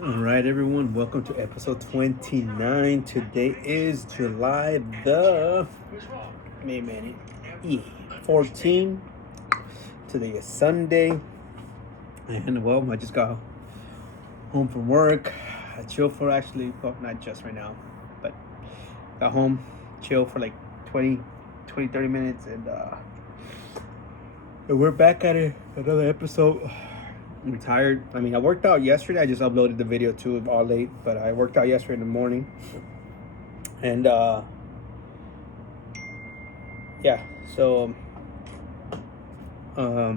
All right, everyone, welcome to episode 29. Today is July the May minute 14. Today is Sunday, and well, I just got home from work. I chill for actually, well, not just right now, but got home, chill for like 30 minutes, and we're back at it. Another episode. I'm tired. I mean, I worked out yesterday. I just uploaded the video too, all late. But I worked out yesterday in the morning, and yeah. So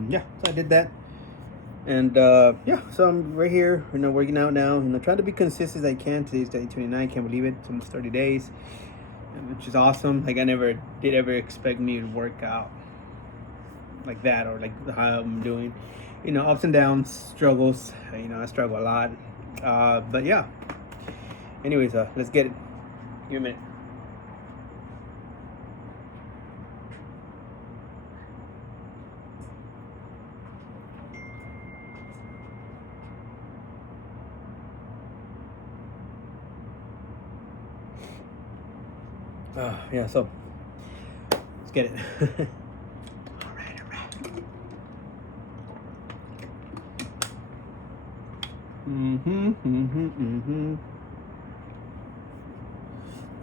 yeah. So I did that, and yeah. So I'm right here, working out now, trying to be consistent as I can. Today's day 29. Can't believe it. It's almost 30 days, which is awesome. Like I never did ever expect me to work out like that, or like how I'm doing. Ups and downs, struggles. I struggle a lot. But yeah. Anyways, let's get it. Give me a minute. Yeah, so let's get it. All right, all right.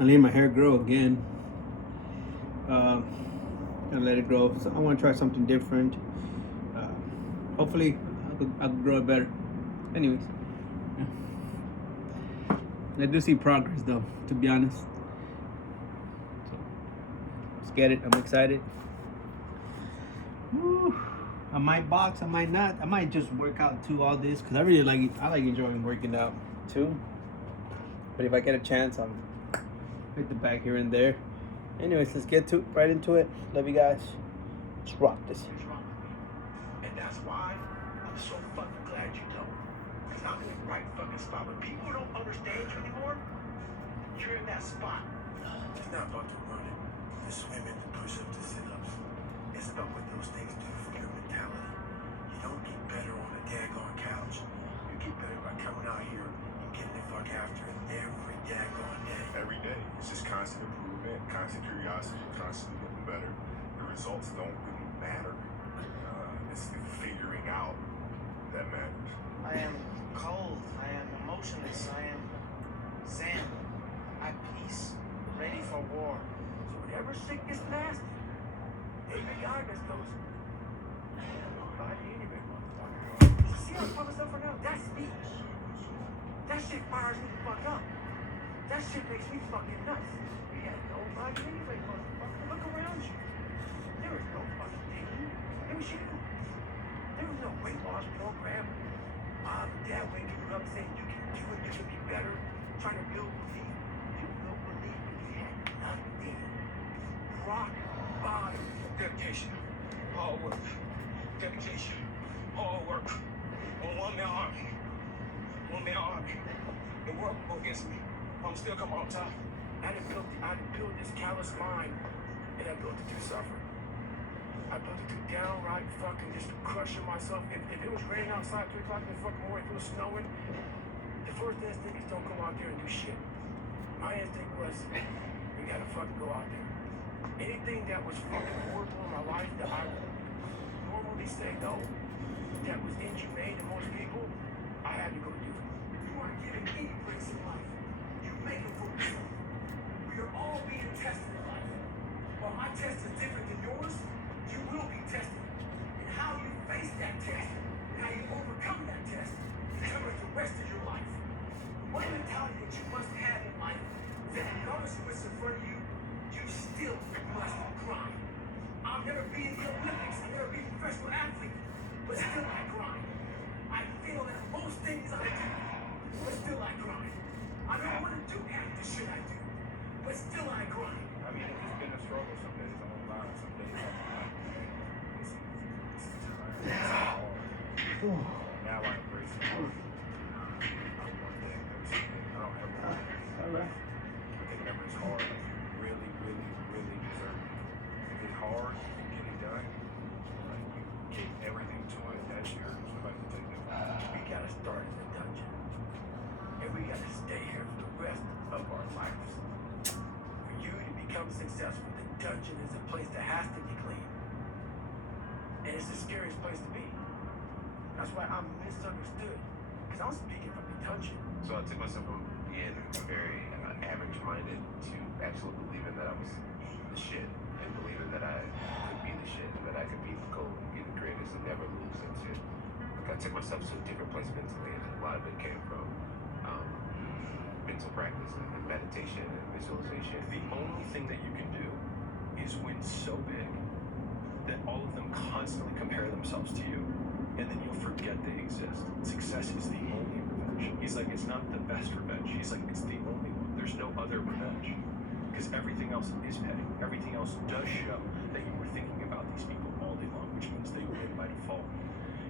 I let my hair grow again. Gonna let it grow. So I want to try something different. Hopefully, I could grow it better. Anyways, I do see progress though, to be honest. So let's get it. I'm excited. Woo. I might box, I might not. I might just work out too, all this, because I really like it. I like enjoying working out too. But if I get a chance, I'll hit the back here and there. Anyways, let's get right into it. Love you guys. Let's rock this. And that's why I'm so fucking glad you don't. Because I'm in the right fucking spot. When people don't understand you anymore, you're in that spot. It's not about the running, the swimming, the push-ups, the sit-ups. It's about what those things do for your mentality. You don't get better on a daggone couch. You get better by coming out here and getting the fuck after it every daggone day. Every day. It's just constant improvement, constant curiosity, constantly getting better. The results don't really matter. It's the figuring out that matters. I am cold. I am emotionless. I am zen. At peace. Ready for war. So whenever shit gets nasty, they be honest goes, nobody anyway, motherfucker. See how I'm stuff right now? That's me. That shit fires me the fuck up. That shit makes me fucking nuts. You got nobody anyway, motherfucker. Look around you. There is no fucking thing. It was you. There was no weight loss program. Mom and dad waking you up saying you can do it, you can be better, trying to build belief. You built belief when you had nothing. Rock bottom. Dedication, hard work. Dedication, hard work. On one man army. One man army. The world will go against me. I'm still coming on top. I didn't build this callous mind, and I built it through suffering. I built it through downright fucking just crushing myself. If it was raining outside 3 o'clock in the fucking morning, if it was snowing, the first instinct is don't go out there and do shit. My instinct was, we gotta fucking go out there. Anything that was fucking horrible in my life that I would normally say no, that was inhumane to most people, I had to go do it. You aren't given any breaks in life. You make it for yourself. We are all being tested in life. While my test is different than yours, you will be tested. And how you face that test, and how you overcome that test, determines the rest of your life. One mentality that you must have in life is that regardless of what's in front of you, you still must grind. I'll never be in the Olympics, I'll never be a professional athlete, but still I grind. I fail at most things I do, but still I grind. I don't want to do half the shit I do, but still I grind. I mean, it's been a struggle. Some days I'm alive, some days I'm not. It's hard. Now I embrace it. I'm one day, I don't ever want it. All right. I think whenever it's hard, like you really, really, really deserve it. If it's hard and get it done, like you get everything to it, that's yours. Nobody can take it. We gotta start in the dungeon. gotta stay here for the rest of our lives. For you to become successful, the dungeon is a place that has to be clean. And it's the scariest place to be. That's why I'm misunderstood. Because I'm speaking from the dungeon. So I took myself from being very average-minded to actually believing that I was the shit, and believing that I could be the shit, and that I could be the goal and be the greatest and never lose that shit. Like I took myself to a different place mentally, and a lot of it came from mental practice and meditation and visualization. The only thing that you can do is win so big that all of them constantly compare themselves to you, and then you'll forget they exist. Success is the only revenge. He's like, it's not the best revenge. He's like, it's the only one. There's no other revenge. Because everything else is petty. Everything else does show that you were thinking about these people all day long, which means they win by default.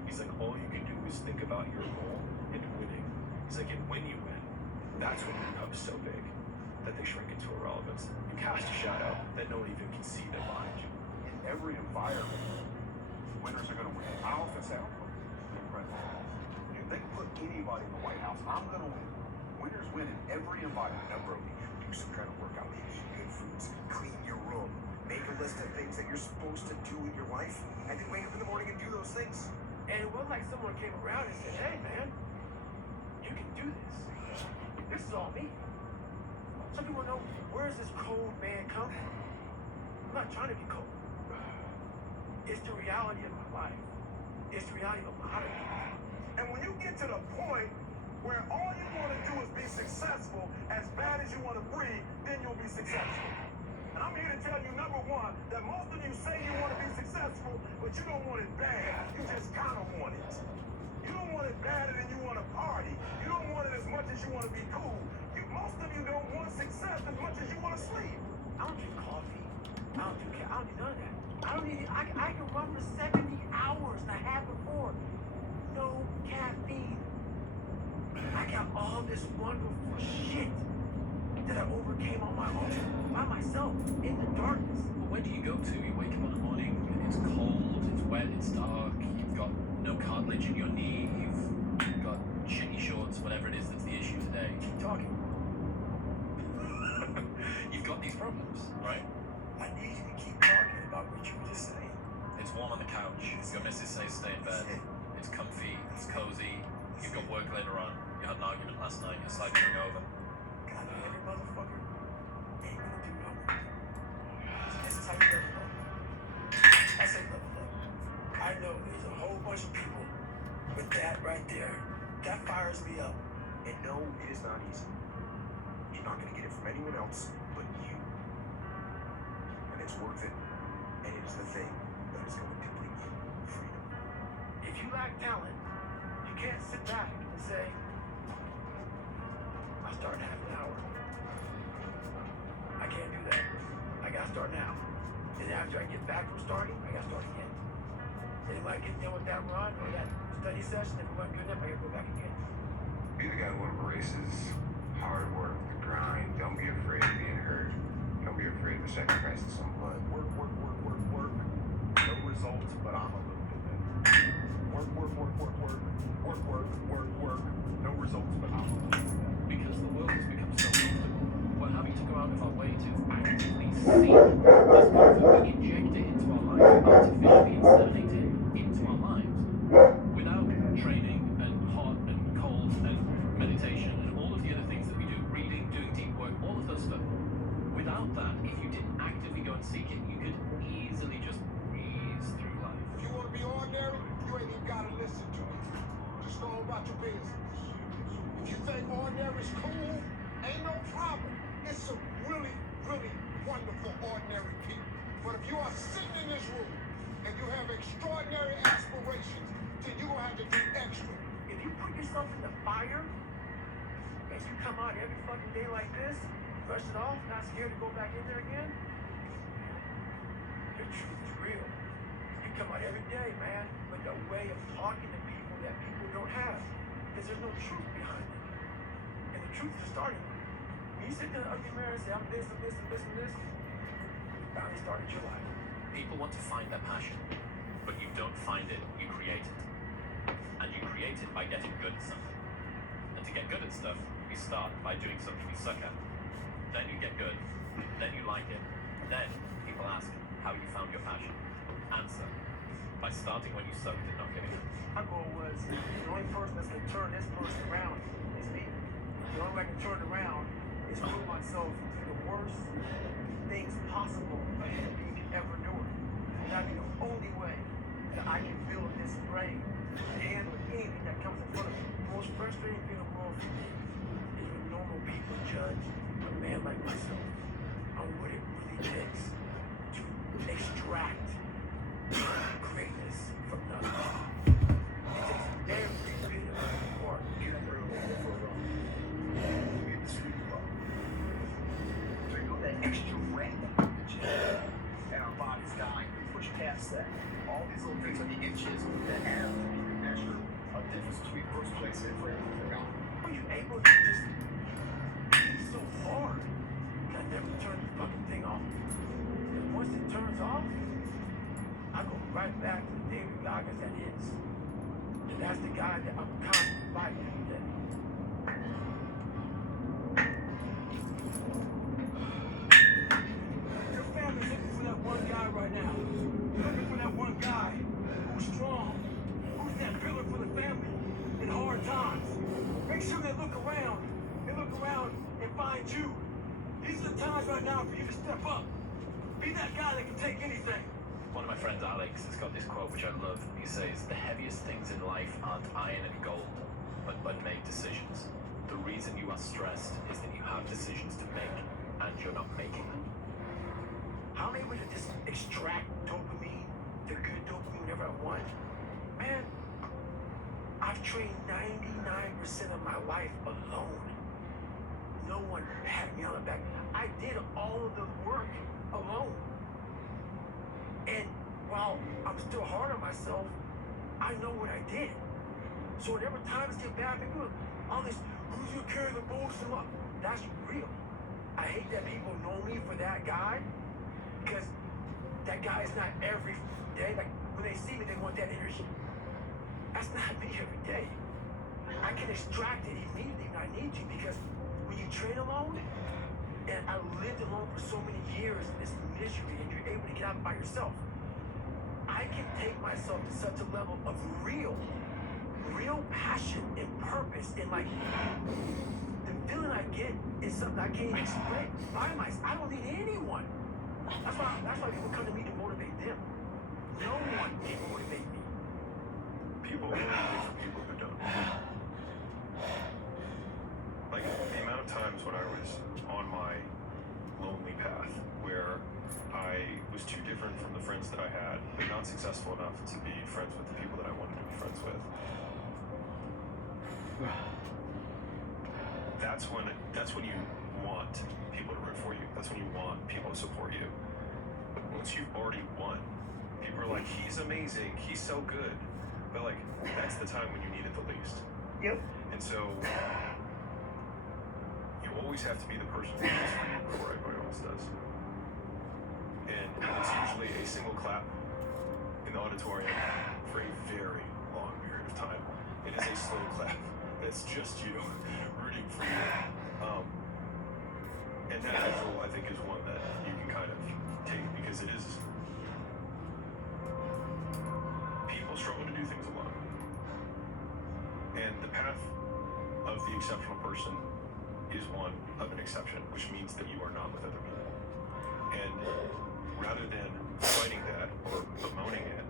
He's like, all you can do is think about your goal and winning. He's like, and when you win, that's when you become so big that they shrink into irrelevance. You cast a shadow that no one even can see them behind you. In every environment, winners are going to win. I often say, I'm president. If they can put anybody in the White House, I'm going to win. Winners win in every environment. Number of do some kind of workout, eat good foods, clean your room, make a list of things that you're supposed to do in your life, and then wake up in the morning and do those things. And it wasn't like someone came around and said, hey man, you can do this. This is all me. Some people know, where does this cold man come from? I'm not trying to be cold. It's the reality of my life. It's the reality of a lot of people. And when you get to the point where all you want to do is be successful, as bad as you want to breathe, then you'll be successful. And I'm here to tell you, number one, that most of you say you want to be successful, but you don't want it bad. You just kind of want it. You don't want it badder than you want to party. You don't want it as much as you want to be cool. Most of you don't want success as much as you want to sleep. I don't drink coffee. I don't do none of that. I can run for 70 hours and I have before. No caffeine. I got all this wonderful shit that I overcame on my own, by myself, in the darkness. But where do you go to? You wake up in the morning, it's cold, it's wet, it's dark, you've got no cartilage in your knee, you've got shitty shorts, whatever it is that's the issue today. Keep talking. You've got these problems, right? I need you to keep talking about what you were just saying. It's warm on the couch, your missus says stay in bed, it's comfy, it's cozy, you've got work later on, you had an argument last night, you're slightly hungover. God, every motherfucker ain't gonna do what I'm gonna do. This is how you level up. I say level up. I know there's a whole bunch of people, but that right there, that fires me up. And no, it is not easy. You're not going to get it from anyone else but you. And it's worth it. And it is the thing that is going to bring you freedom. If you lack talent, you can't sit back and say, I start in half an hour. I can't do that. I gotta start now. And after I get back from starting, I gotta start again. And if I get done with that run or that study session, if it wasn't good enough, I gotta go back again. Be the guy who embraces hard work, the grind. Don't be afraid of being hurt. Don't be afraid of sacrificing some blood. Work. No results, but I'm a little bit better. Work. No results, but I'm a little bit better. Because the world has become so comfortable, we're having to go out of our way to actively seek this comfort. We inject it into our lives, artificially inseminate it into our lives, without training and hot and cold and meditation and all of the other things that we do, reading, doing deep work, all of those stuff. Without that, if you didn't actively go and seek it, you could easily just breeze through life. If you want to be ordinary, you ain't even got to listen to me. Just go about your business. If you think ordinary is cool, ain't no problem. It's some really, really wonderful ordinary people. But if you are sitting in this room and you have extraordinary aspirations, then you're going to have to do extra. If you put yourself in the fire and you come out every fucking day like this, brush it off, not scared to go back in there again, your truth is real. You come out every day, man, with a way of talking to people that people don't have. Because there's no truth behind it. And the truth is a starting point. When you sit there in the ugly mirror and say, I'm this, and this, and this, and this, you finally started your life. People want to find their passion, but you don't find it, you create it. And you create it by getting good at something. And to get good at stuff, you start by doing something you suck at. Then you get good. Then you like it. Then people ask how you found your passion. Answer by starting when you sucked and not giving up. My goal was the only person that's gonna turn this person around is me. The only way I can turn it around is put myself through the worst things possible a human being can ever do it. And that'd be the only way that I can build this brain to handle anything that comes in front of me. The most frustrating thing in the world for me is when normal people judge a man like myself on what it really takes to extract greatness from nothing. It takes every bit of work. Get up early and go for a run. You get the street club. So you know that extra random and our body's dying. Push past that. All these little things on the inches that have to be measured a difference between first place and for everything else. Are you able to just be so hard? I never turn the fucking thing off. And once it turns off, I go right back to the David Goggins that is. And that's the guy that I'm constantly fighting every day. Your family's looking for that one guy right now. Looking for that one guy who's strong, who's that pillar for the family in hard times. Make sure they look around. They look around and find you. These are the times right now for you to step up. Be that guy that can take anything. One of my friends, Alex, has got this quote which I love. He says, "The heaviest things in life aren't iron and gold, but unmade decisions. The reason you are stressed is that you have decisions to make, and you're not making them." I'm able to just extract dopamine, the good dopamine whenever I want. Man, I've trained 99% of my life alone. No one had me on the back. I did all of the work alone. And while I'm still hard on myself, I know what I did. So whenever times get bad, people, all this, who's you carry the bullshit up? That's real. I hate that people know me for that guy, because that guy is not every day. Like, when they see me, they want that energy. That's not me every day. I can extract it immediately when I need to, because when you train alone, and I lived alone for so many years in this misery, and you're able to get out by yourself, I can take myself to such a level of real passion and purpose, and like, the feeling I get is something I can't even explain by myself. I don't need anyone. That's why people come to me to motivate them. No one can motivate me. People only wait for people who don't. Like, the amount of times when I was on my lonely path where I was too different from the friends that I had, but not successful enough to be friends with the people that I wanted to be friends with. That's when you want people to root for you. That's when you want people to support you. But once you've already won, people are like, he's amazing, he's so good. But like, that's the time when you need it the least. Yep. And so you always have to be the person who does for you before everybody else does. And it's usually a single clap in the auditorium for a very long period of time. It is a slow clap that's just you rooting for you. And that visual, I think, is one that you can kind of take, because it is, people struggle to do things alone. And the path of the exceptional person is one of an exception, which means that you are not with other people. And rather than fighting that or bemoaning it,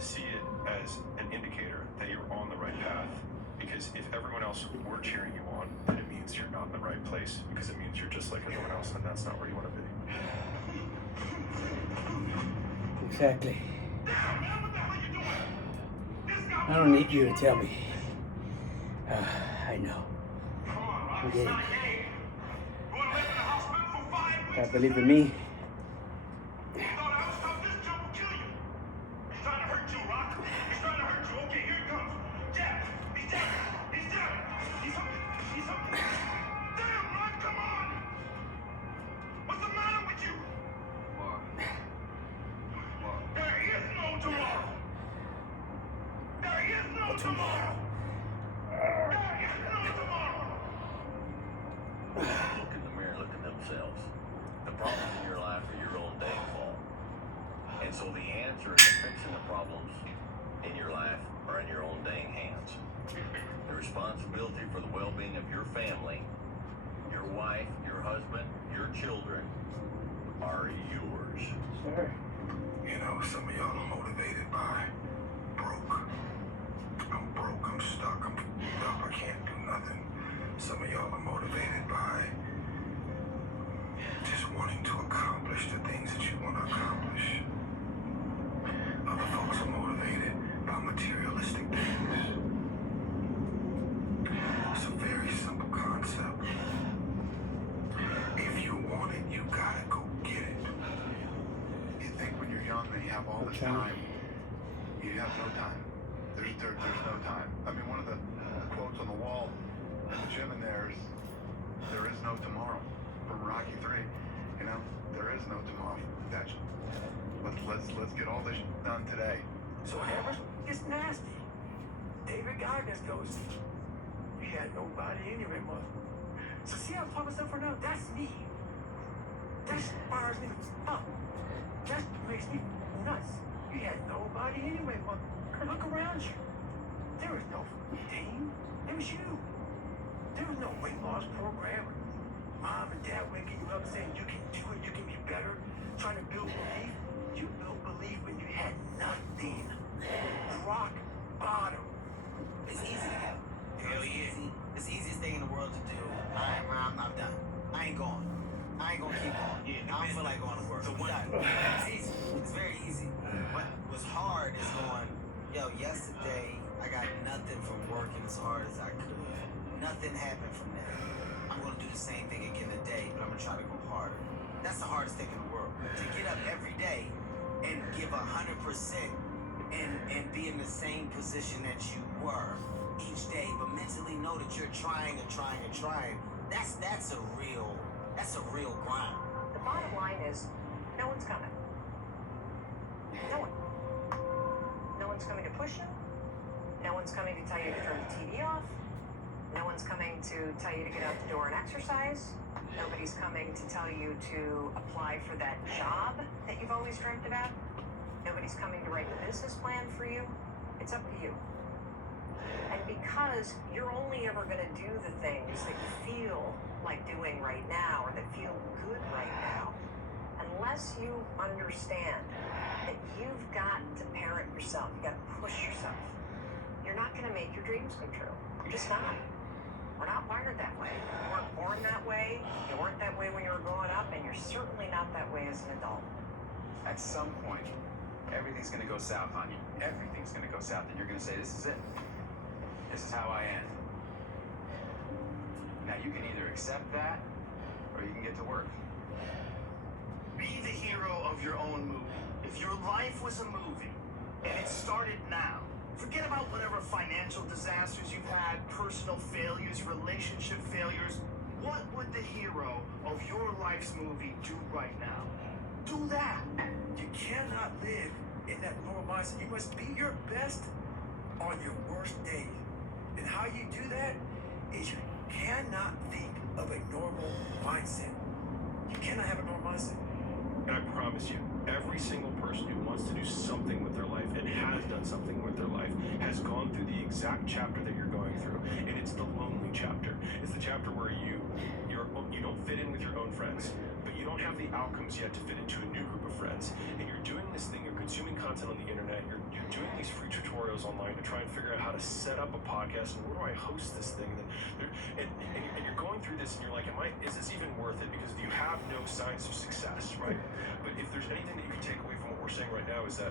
see it as an indicator that you're on the right path. Because if everyone else were cheering you on, then it means you're not in the right place, because it means you're just like everyone else, and that's not where you want to be. Exactly. I don't need you to tell me. I know. I'm getting it. Gotta believe in me. Tomorrow. There is no tomorrow. are in your own dang hands. The responsibility for the well-being of your family, your wife, your husband, your children are yours. Sure. You know, some of y'all are motivated by broke. I'm broke, I'm stuck, I'm f***ed up, I can't do nothing. Some of y'all are motivated by just wanting to accomplish the things that you want to accomplish. Other folks are motivated by materialistic things. It's a very simple concept. If you want it, you gotta go get it. You think when you're young that you have all this time. You have no time. There's no time. I mean, one of the quotes on the wall in the gym in there is no tomorrow from Rocky 3. You know, there is no tomorrow. Let's get all this done today. So Hammers gets nasty. David Goggins goes, you had nobody anyway, mother. So see how I talk myself for now? That's me. That fires me up. That makes me nuts. You had nobody anyway, mother. Look around you. There was no team. It was you. There was no weight loss program. Mom and dad waking you up saying you can do it, you can be better, trying to build belief. You built belief when you had nothing. Rock bottom. It's easy to go. Hell yeah. It's the easiest thing in the world to do. I'm done. I ain't going. I ain't gonna keep going. Yeah, I don't feel like going to work. I'm done. It's easy. It's very easy. What was hard is going, yesterday I got nothing from working as hard as I could. Nothing happened from that. I'm gonna do the same thing again today, but I'm gonna try to go harder. That's the hardest thing in the world. To get up every day and give 100% and be in the same position that you were each day, but mentally know that you're trying and trying and trying. That's a real grind. The bottom line is, no one's coming. No one. No one's coming to push you. No one's coming to tell you to turn the TV off. No one's coming to tell you to get out the door and exercise. Nobody's coming to tell you to apply for that job that you've always dreamt about. Nobody's coming to write the business plan for you. It's up to you. And because you're only ever going to do the things that you feel like doing right now or that feel good right now, unless you understand that you've got to parent yourself, you got to push yourself, you're not going to make your dreams come true. You're just not. We're not wired that way. You weren't born that way. You weren't that way when you were growing up, and you're certainly not that way as an adult. At some point, everything's going to go south on you. Everything's going to go south, and you're going to say, this is it. This is how I end. Now, you can either accept that, or you can get to work. Be the hero of your own movie. If your life was a movie, and it started now, forget about whatever financial disasters you've had, personal failures, relationship failures. What would the hero of your life's movie do right now? Do that. You cannot live in that normal mindset. You must be your best on your worst day. And how you do that is you cannot think of a normal mindset. You cannot have a normal mindset. And I promise you, every single person who wants to do something with their life and has done something with their life has gone through the exact chapter that you're going through. And it's the lonely chapter. It's the chapter where you don't fit in with your own friends, but you don't have the outcomes yet to fit into a new group of friends. And you're doing this thing, you're consuming content on the internet, you're doing these free tutorials online to try and figure out how to set up a podcast and where do I host this thing? And you're going through this and you're like, is this even worth it? Because you have no signs of success, right? But if there's anything that you can take away from what we're saying right now is that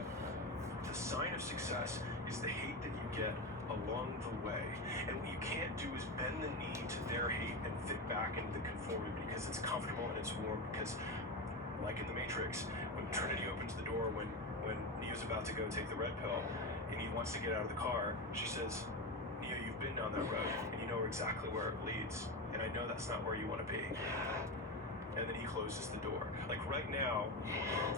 the sign of success is the hate that you get along the way. And what you can't do is bend the knee to their hate and fit back into the conformity because it's comfortable and it's warm. Because like in the Matrix, when Trinity opens the door, when Neo's about to go take the red pill and he wants to get out of the car, she says, Neo, you've been down that road and you know exactly where it leads. And I know that's not where you want to be. And then he closes the door. Like right now,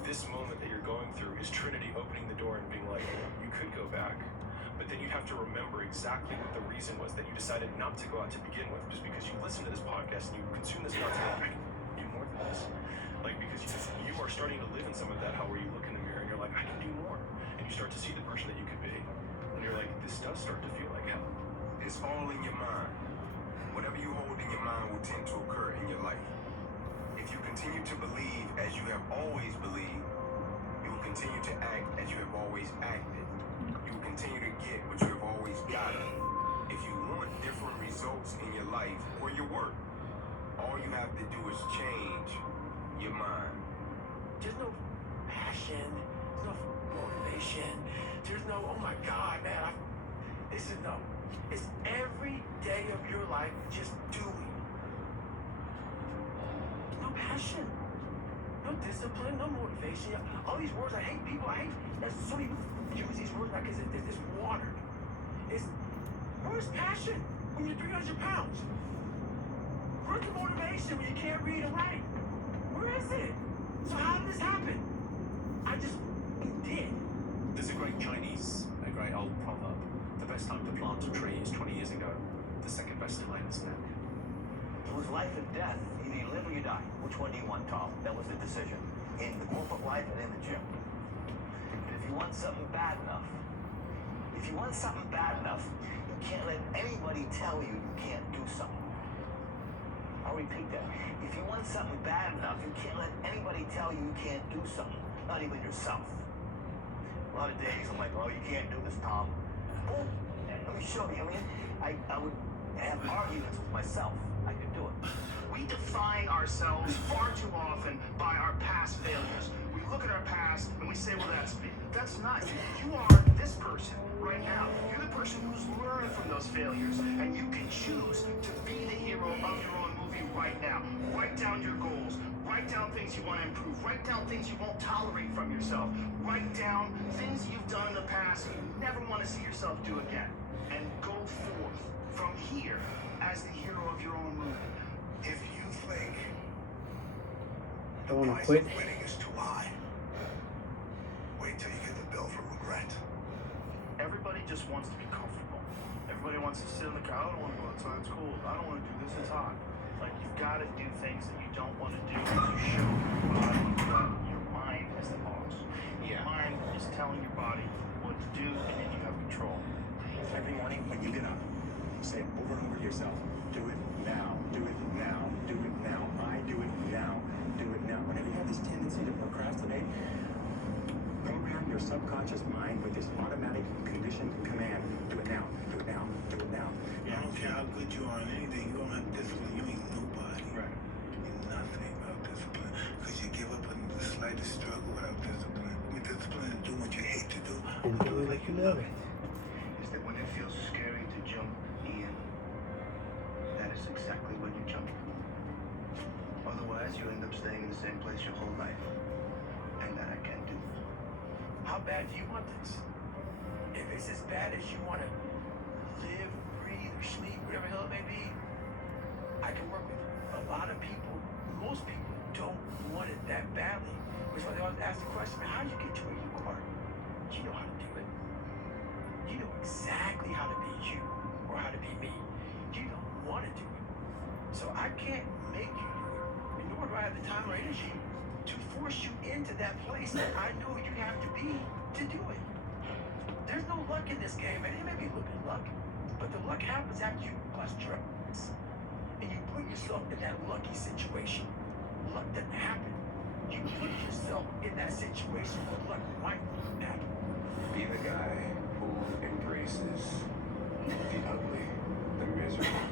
this moment that you're going through is Trinity opening the door and being like, you could go back. But then you have to remember exactly what the reason was that you decided not to go out to begin with, just because you listen to this podcast and you consume this content, like, I can do more than this. Like, because you are starting to live in some of that, how where you look in the mirror and you're like, I can do more. And you start to see the person that you could be. you're like, this does start to feel like hell. It's all in your mind. Whatever you hold in your mind will tend to occur in your life. If you continue to believe as you have always believed, you will continue to act as you have always acted. You will continue to get what you have always gotten. If you want different results in your life or your work, all you have to do is change your mind. There's no passion. There's no motivation. There's no, oh my God, man. This is no. It's every day of your life just doing. No passion. No discipline. No motivation. All these words, I hate people. I hate that so many people use these words because it's just watered. Where's passion when you're 300 pounds? Where's the motivation when you can't read and write? Where is it? So how did this happen? I just did. There's a great old proverb. The best time to plant a tree is 20 years ago. The second best time is now. It was life and death. Either you live or you die. Which one do you want, Tom? That was the decision. In the corporate life and in the gym. And if you want something bad enough, you can't let anybody tell you you can't do something. I'll repeat that. If you want something bad enough, you can't let anybody tell you you can't do something. Not even yourself. A lot of days I'm like, oh, you can't do this, Tom. Oh, let me show you. I mean, I would have arguments with myself. I could do it. We define ourselves far too often by our past failures. We look at our past and we say, well, that's me. That's not you. You are this person right now. You're the person who's learned from those failures, and you can choose to be the hero of your own movie right now. Write down your goals. Write down things you want to improve. Write down things you won't tolerate from yourself. Write down things you've done in the past you never want to see yourself do again. And go forth from here as the hero of your own movie. If you think Don't want to price quit. of winning is too high, wait till you get the bill for regret. Everybody just wants to be comfortable. Everybody wants to sit in the car. I don't want to go outside. It's cold. I don't want to do this. It's hot. Like, you've got to do things that you don't want to do to show your body that your mind is the boss. Your mind is telling your body what to do, and then you have control. Every morning when you get up, say it over and over to yourself. Do it now. Do it now. Do it now. I do it now. Do it now. Whenever you have this tendency to procrastinate, program your subconscious mind with this automatic conditioned command. Do it now. Do it now. Do it now. I don't care how good you are in anything, you don't have discipline, you ain't nobody. Right. You're nothing without discipline. Because you give up on the slightest struggle without discipline. I mean, discipline is doing what you hate to do. And do it like you love it. Is that when it feels scary to jump in, that is exactly when you jump in. Otherwise, you end up staying in the same place your whole life. And that I can't do. How bad do you want this? If it's as bad as you want to live, breathe, or sleep, whatever the hell it may be, I can work with it. A lot of people, most people, don't want it that badly. Which is why they always ask the question, man, how did you get to where you are? You know how to do it. You know exactly how to be you or how to be me. You don't want to do it. So I can't make you do it. And nor do I have the time or energy to force you into that place that I know you have to be to do it. There's no luck in this game, and it may be looking luck, but the luck happens after you bust your ass. And you put yourself in that lucky situation. Luck doesn't happen. You put yourself in that situation where luck might happen. Be the guy who embraces the ugly, the miserable.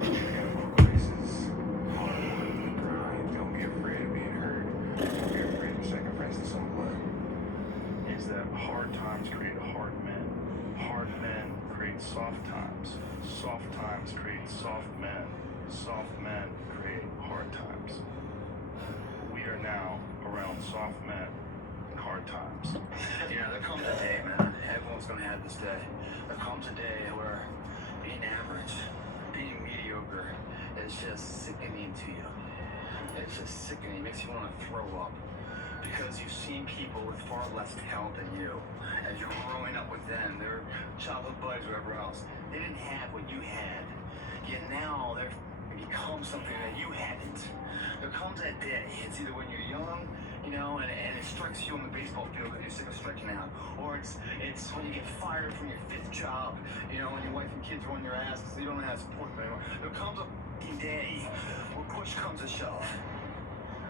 You gotta go places, hard work, the grind. Don't be afraid of being hurt. Don't be afraid of sacrificing some blood. Is that hard times create hard men. Hard men create soft times. Soft times create soft men. Soft men create hard times. We are now around soft men and hard times. Yeah, there comes a day, man. Everyone's gonna have this day. There comes a day where being average, being mediocre is just sickening to you. It's just sickening. It makes you want to throw up. Because you've seen people with far less talent than you. As you're growing up with them, their childhood buddies, whatever else, they didn't have what you had. Yet now they've become something that you hadn't. There comes that day. It's either when you're young You know, and it strikes you on the baseball field because you're sick of striking out. Or it's when you get fired from your 5th job, you know, and your wife and kids are on your ass because you don't have support anymore. There comes a day where push comes to shove.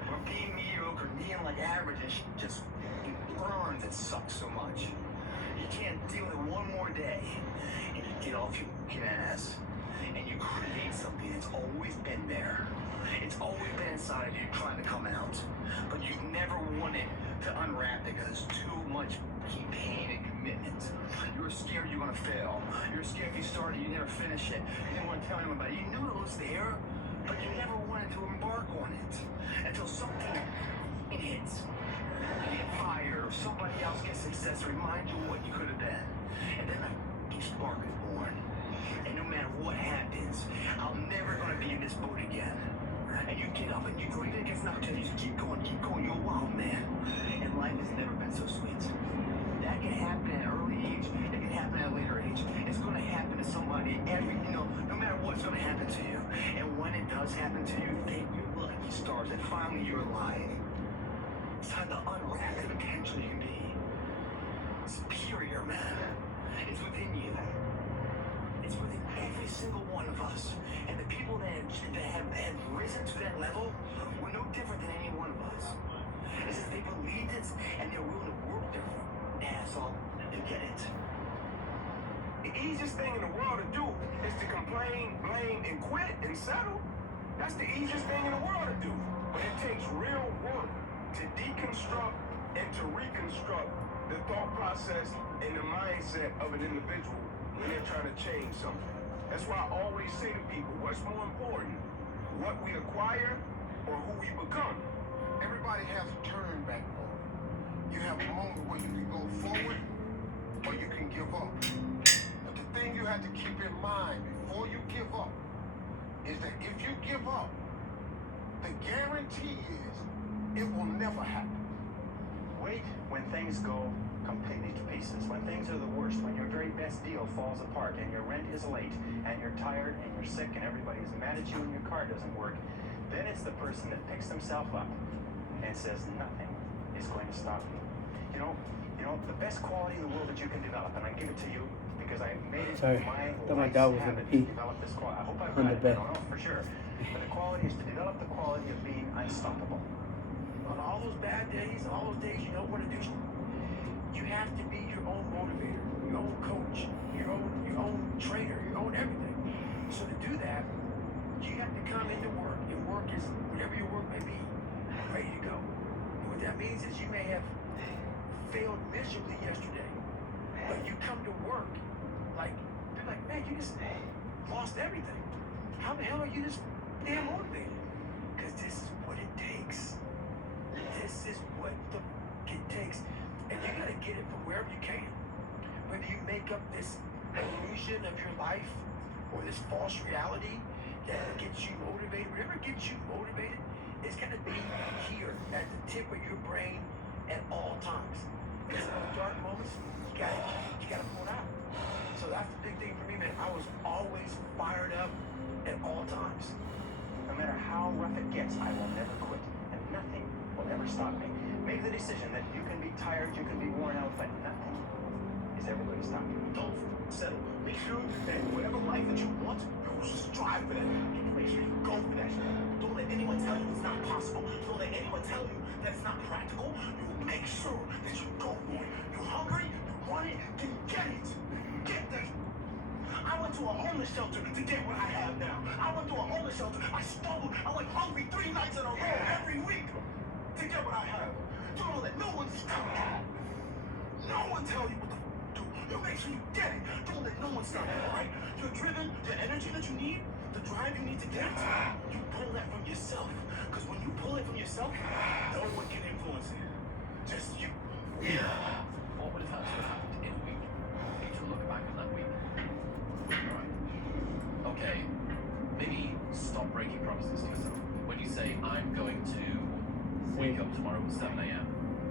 Where being mediocre, being like average and just it burns, it sucks so much. You can't deal with it one more day. And you get off your fucking ass. And you create something that's always been there. It's always been inside of you trying to come out. But you've never wanted to unwrap it because there's too much fucking pain and commitment. You were scared you were going to fail. You were scared if you started, you never finish it. You didn't want to tell anyone about it. You knew it was there, but you never wanted to embark on it. Until something hits. You get fired or somebody else gets success, remind you what you could have been. And then that spark is born. And no matter what happens, I'm never going to be in this boat again. And you get up and you go, even against an opportunity, you keep going, you're a wild man. And life has never been so sweet. That can happen at an early age, it can happen at a later age. It's going to happen to somebody no matter what's going to happen to you. And when it does happen to you, thank your lucky stars that finally you're alive. It's time to unwrap the potential you can be. Superior, man. It's within you. It's within every single one of us. And the people that have risen to that level were no different than any one of us. It's just they believed it and they're willing to work their ass off to get it. The easiest thing in the world to do is to complain, blame, and quit and settle. That's the easiest thing in the world to do. But it takes real work to deconstruct and to reconstruct the thought process and the mindset of an individual when they're trying to change something. That's why I always say to people, what's more important, what we acquire or who we become? Everybody has a turn back point. You have a moment where you can go forward or you can give up. But the thing you have to keep in mind before you give up is that if you give up, the guarantee is it will never happen. Wait when things go completely to pieces, when things are the worst, when your very best deal falls apart and your rent is late and you're tired and you're sick and everybody's mad at you and your car doesn't work, then it's the person that picks themselves up and says nothing is going to stop me. You know, the best quality in the world that you can develop, and I give it to you because I made it my life's habit to develop this quality. I hope I've got it, I don't know for sure. But the quality is to develop the quality of being unstoppable. On all those bad days, all those days you don't want to do something, you have to be your own motivator, your own coach, your own trainer, your own everything. So to do that, you have to come into work. Your work is whatever your work may be, ready to go. And what that means is you may have failed miserably yesterday, but you come to work like they're like, man, you just lost everything. How the hell are you just damn motivated? Because this is what it takes. This is what it takes. And you gotta get it from wherever you can. Whether you make up this illusion of your life or this false reality that gets you motivated, whatever gets you motivated is gonna be here at the tip of your brain at all times. Because in those dark moments, you gotta pull it out. So that's the big thing for me, man. I was always fired up at all times. No matter how rough it gets, I will never quit, and nothing will ever stop me. Make the decision that you can be tired, you can be worn out, but nothing is ever going to stop you. Don't settle. Make sure that whatever life that you want, you strive for that. You make sure you go for that. Don't let anyone tell you it's not possible. Don't let anyone tell you that it's not practical. You make sure that you go for it. You're hungry, you want it, then get it. Get that. I went to a homeless shelter to get what I have now. I went to a homeless shelter. I struggled. I went hungry 3 nights in a row every week to get what I have. You don't let no one stop you. No one tell you what to do. You make sure you get it. Don't let no one stop you, all right? You're driven, the energy that you need, the drive you need to get, you pull that from yourself. Because when you pull it from yourself, no one can influence it. Just you. What would have happened in a week? You need to look back on that week. Right. Okay. Maybe stop breaking promises to yourself. When you say, I'm going to wake up tomorrow at 7 a.m.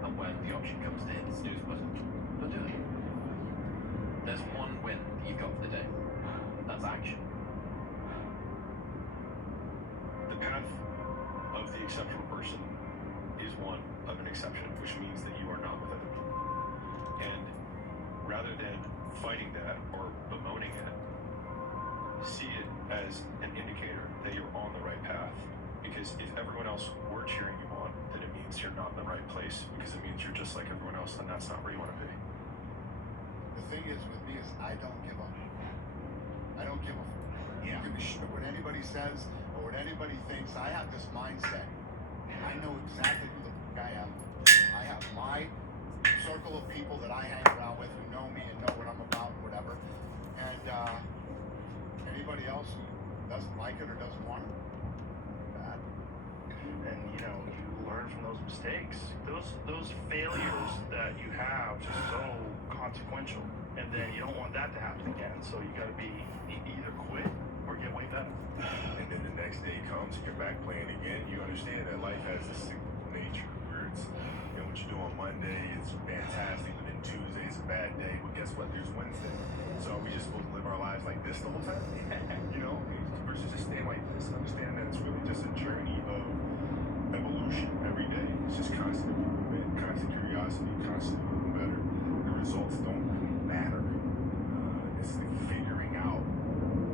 and when the option comes to hit the snooze button, don't do it. There's one win that you've got for the day. That's action. The path of the exceptional person is one of an exception, which means that you are not with other people. And rather than fighting that or bemoaning it, see it as an indicator that you're on the right path. Because if everyone else were cheering you on, then it means you're not in the right place, because it means you're just like everyone else, and that's not where you want to be. The thing is with me is I don't give up. I don't give a fuck. Yeah. Give a shit what anybody says or what anybody thinks. I have this mindset. I know exactly who the fuck I am. I have my circle of people that I hang around with who know me and know what I'm about and whatever. And anybody else who doesn't like it or doesn't want it, bad. And you know, you learn from those mistakes. Those failures that you have just so consequential, and then you don't want that to happen again. So you got to be either quit or get way better. And then the next day comes and you're back playing again. You understand that life has this cyclical nature where it's, you know, what you do on Monday is fantastic, but then Tuesday is a bad day. But guess what? There's Wednesday. So are we just supposed to live our lives like this the whole time? You know, versus just staying like this and understand that it's really just a journey of evolution every day. It's just constant improvement, constant curiosity, constantly moving better. The results don't really matter. It's the figuring out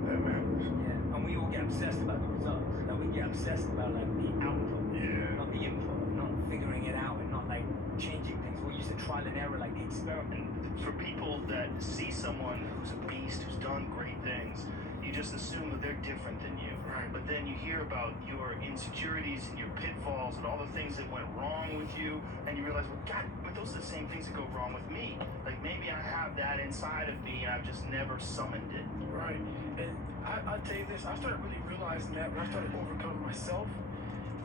that matters. Yeah, and we all get obsessed about the results. Like we get obsessed about like the output, Yeah. not the input, not figuring it out, and not like changing things. We're used to trial and error, like the experiment. For people that see someone who's a beast, who's done great things, you just assume that they're different than you. Right. But then you hear about your insecurities and your pitfalls and all the things that went wrong with you, and you realize, well, God, but those are the same things that go wrong with me. Like maybe I have that inside of me, and I've just never summoned it. Right. And I'll tell you this, I started really realizing that when I started overcoming myself,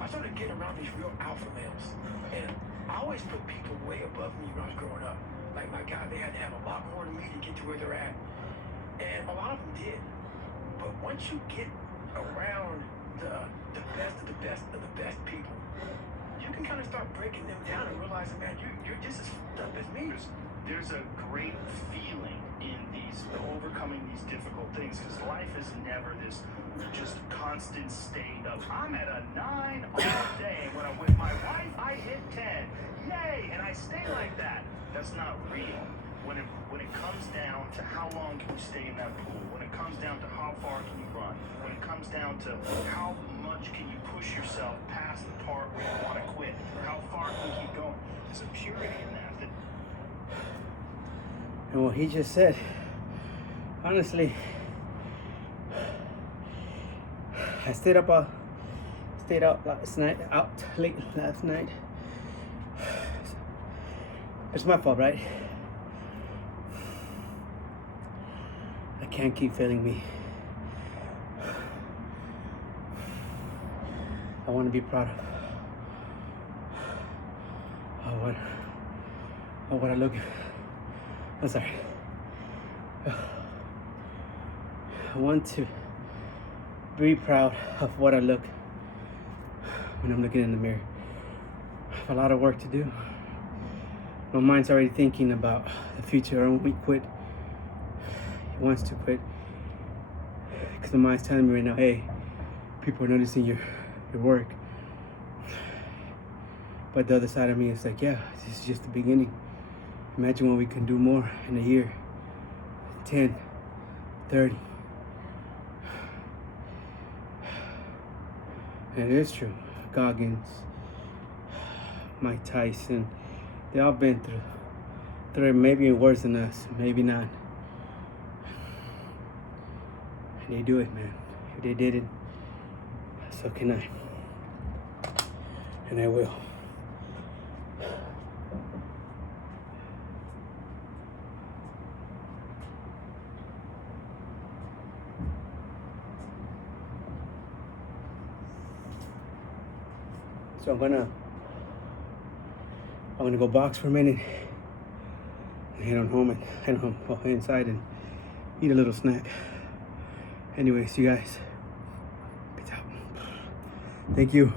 I started getting around these real alpha males. And I always put people way above me when I was growing up. Like my God, they had to have a lot more than me to get to where they're at. And a lot of them did. But once you get around the best of the best of the best people, you can kind of start breaking them down and realizing, man, you're just as fucked up as me. There's a great feeling in these overcoming these difficult things, because life is never this just constant state of I'm at a 9 all day. When I'm with my wife, I hit 10. Yay! And I stay like that. That's not real. When it comes down to how long can you stay in that pool, when it comes down to how far can you run, when it comes down to how much can you push yourself past the part where you want to quit, or how far can you keep going, there's a purity in that. And what he just said, honestly, I stayed out late last night. It's my fault, right? I can't keep failing me. I want to be proud of what I look at. I'm sorry. I want to be proud of what I look when I'm looking in the mirror. I have a lot of work to do. My mind's already thinking about the future. When we quit, he wants to quit because my mind's telling me right now, hey, people are noticing your work. But the other side of me is like, yeah, this is just the beginning. Imagine what we can do more in a year. 10, 30. And it is true. Goggins, Mike Tyson, they all been through it, maybe worse than us, maybe not. And they do it, man. If they did it, so can I. And I will. So I'm gonna go box for a minute and head on home and inside and eat a little snack. Anyways, you guys, peace out. Thank you.